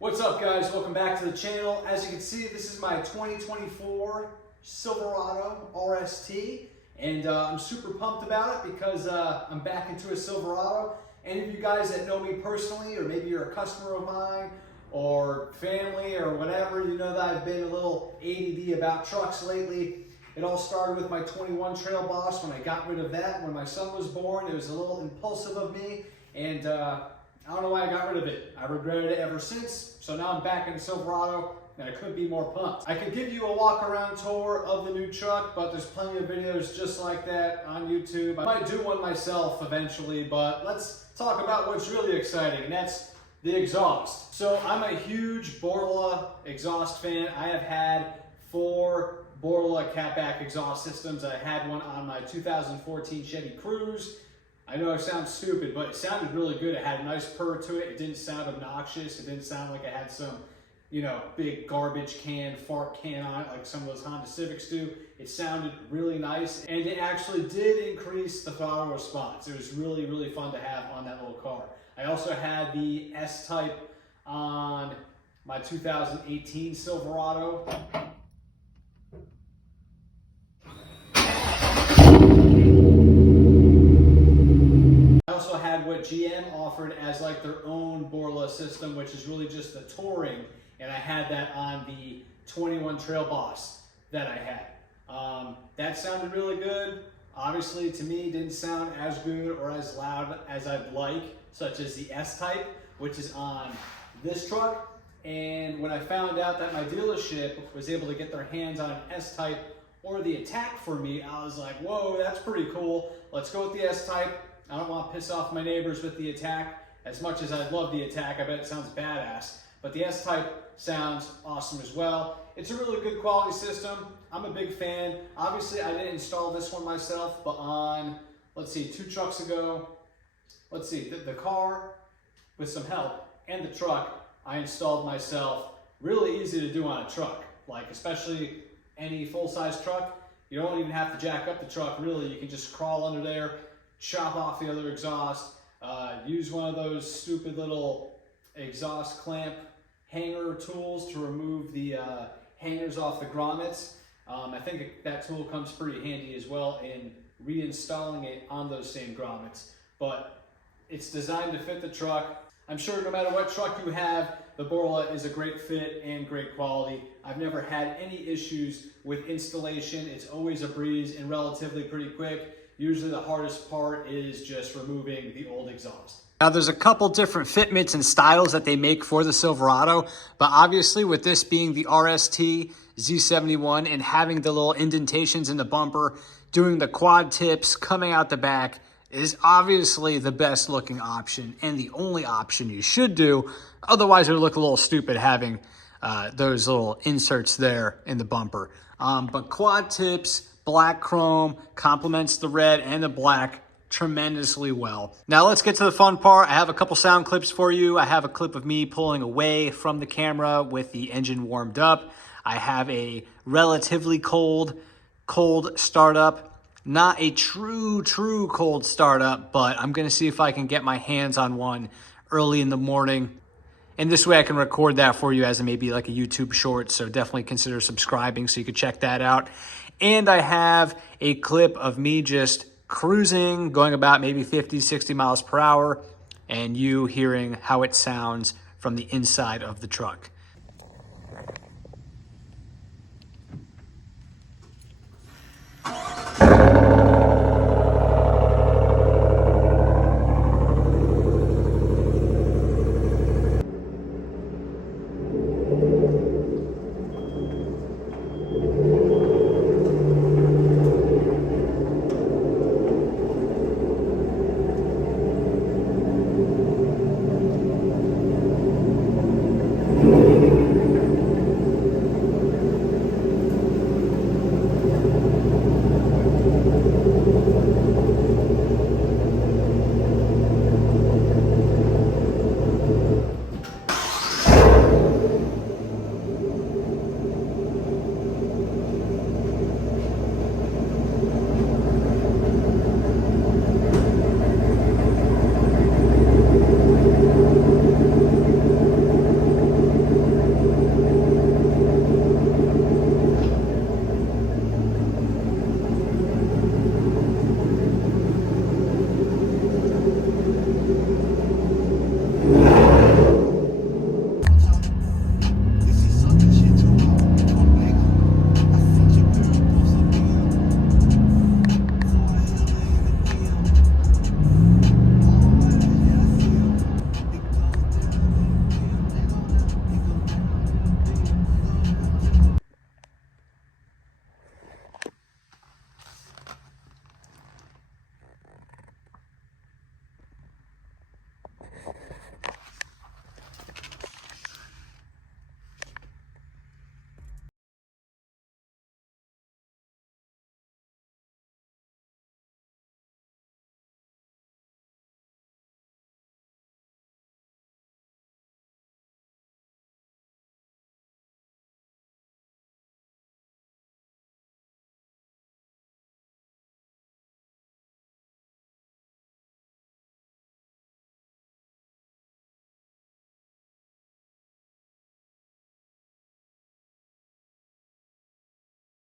What's up, guys? Welcome back to the channel. As you can see, this is my 2024 Silverado RST, and I'm super pumped about it because I'm back into a Silverado. Any of you guys that know me personally, or maybe you're a customer of mine or family or whatever, you know that I've been a little ADD about trucks lately. It all started with my 21 Trail Boss when I got rid of that. When my son was born, it was a little impulsive of me, and I don't know why I got rid of it. I regretted it ever since, so now I'm back in the Silverado, and I couldn't be more pumped. I could give you a walk-around tour of the new truck, but there's plenty of videos just like that on YouTube. I might do one myself eventually, but let's talk about what's really exciting, and that's the exhaust. So I'm a huge Borla exhaust fan. I have had 4 Borla CATBACK exhaust systems. I had one on my 2014 Chevy Cruze. I know it sounds stupid, but it sounded really good. It had a nice purr to it. It didn't sound obnoxious. It didn't sound like it had some, big garbage can, fart can on it like some of those Honda Civics do. It sounded really nice, and it actually did increase the throttle response. It was really, really fun to have on that little car. I also had the S-Type on my 2018 Silverado. What GM offered as like their own Borla system, which is really just the touring, and I had that on the 21 Trail Boss that I had. That sounded really good. Obviously, to me, didn't sound as good or as loud as I'd like, such as the S-Type, which is on this truck. And when I found out that my dealership was able to get their hands on an S-Type or the Attack for me, I was like, whoa, that's pretty cool. Let's go with the S-Type. I don't want to piss off my neighbors with the Attack. As much as I love the Attack, I bet it sounds badass. But the S-Type sounds awesome as well. It's a really good quality system. I'm a big fan. Obviously, I didn't install this one myself, but on, 2 trucks ago, the car, with some help, and the truck, I installed myself. Really easy to do on a truck, especially any full-size truck. You don't even have to jack up the truck, really. You can just crawl under there, chop off the other exhaust, use one of those stupid little exhaust clamp hanger tools to remove the hangers off the grommets. I think that tool comes pretty handy as well in reinstalling it on those same grommets. But it's designed to fit the truck. I'm sure no matter what truck you have, the Borla is a great fit and great quality. I've never had any issues with installation. It's always a breeze and relatively pretty quick. Usually the hardest part is just removing the old exhaust. Now there's a couple different fitments and styles that they make for the Silverado, but obviously with this being the RST Z71 and having the little indentations in the bumper, doing the quad tips coming out the back is obviously the best looking option and the only option you should do. Otherwise it would look a little stupid having those little inserts there in the bumper. But quad tips, black chrome, complements the red and the black tremendously well. Now let's get to the fun part. I have a couple sound clips for you. I have a clip of me pulling away from the camera with the engine warmed up. I have a relatively cold startup. Not a true cold startup, but I'm gonna see if I can get my hands on one early in the morning. And this way I can record that for you as maybe like a YouTube short. So definitely consider subscribing so you can check that out. And I have a clip of me just cruising, going about maybe 50, 60 miles per hour, and you hearing how it sounds from the inside of the truck.